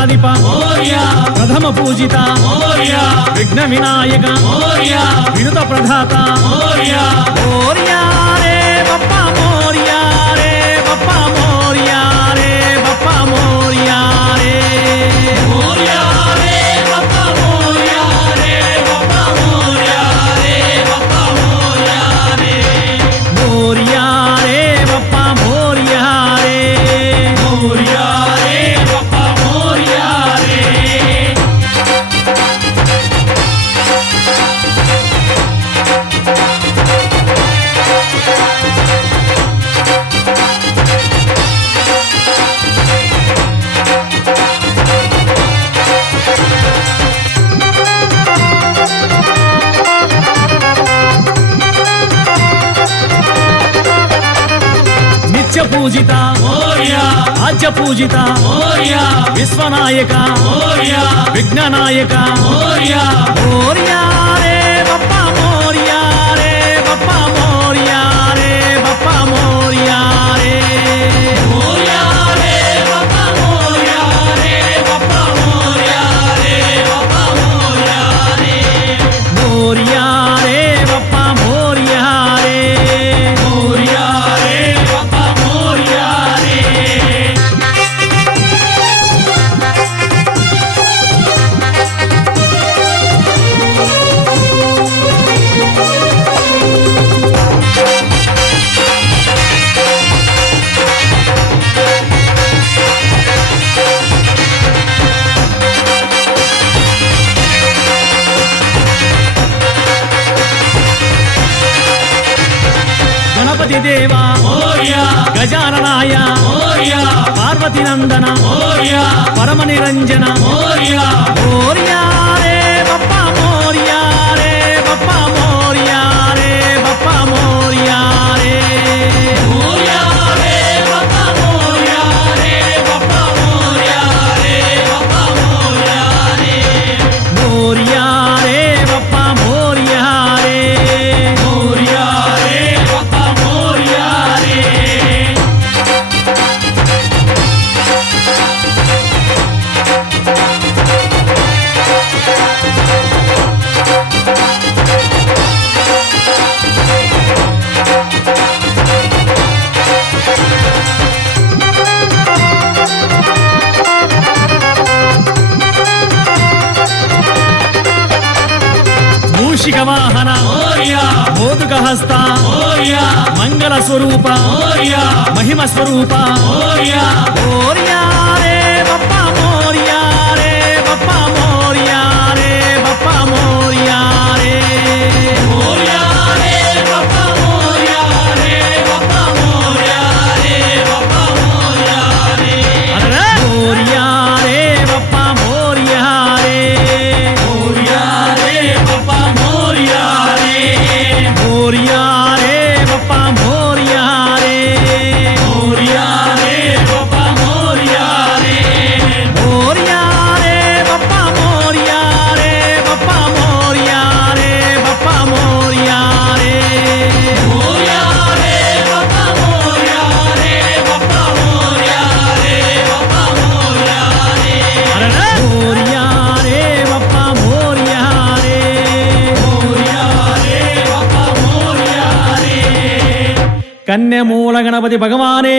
విఘ్నరాధిప ప్రథమ పూజిత విఘ్న వినాయక వినుత ప్రధాత మోర్యా రే బప్పా మోర్యా రే బప్పా మోర్యా రే బప్పా మోర్యా రే మోర్యా రే బప్పా మోర్యా రే బప్పా మోర్యా రే బప్పా మోర్యా రే మోర్యా రే బప్పా మోర్యా రే మోర్యా రే బప్పా మోర్యా రే నిత్య పూజిత ఆద్య పూజిత విశ్వనాయక విఘ్ననాయక మోర్యా రే బప్పా మోర్యా రే బప్పా మోర్యా రే బప్పా మోర్యా రే మోర్యా రే బప్పా మోర్యా రే బప్పా మోర్యా రే బప్పా మోర్యా రే మోర్యా రే బప్పా మోర్యా రే మోర్యా రే బప్పా మోర్యా రే గణపతి దేవా గజాననాయ పార్వతి నందన పరమ నిరంజన మోర్యా రే బప్పా మోర్యా రే బప్పా మోర్యా రే బప్పా మోర్యా రే మోర్యా రే బప్పా మోర్యా రే బప్పా మోర్యా రే బప్పా మోర్యా రే మోర్యా రే బప్పా మోర్యా రే మోర్యా రే బప్పా మోర్యా రే మూషిక వాహన మోదుక హస్త మంగళ స్వరూప మహిమ స్వరూప మోర్యా రే బప్పా మోర్యా రే బప్పా మోర్యా రే బప్పా మోర్యా రే మోర్యా రే బప్పా మోర్యా రే బప్పా మోర్యా రే బప్పా మోర్యా రే మోర్యా రే బప్పా మోర్యా రే మోర్యా రే బప్పా మోర్యా రే మోర్యా రే బప్పా మోర్యా రే మోర్యా రే బప్పా మోర్యా రే మోర్యా రే బప్పా మోర్యా రే బప్పా మోర్యా రే బప్పా మోర్యా రే మోర్యా రే బప్పా మోర్యా రే బప్పా మోర్యా రే బప్పా మోర్యా రే మోర్యా రే బప్పా మోర్యా రే మోర్యా రే బప్పా మోర్యా రే కన్యమూల గణపతి భగవానే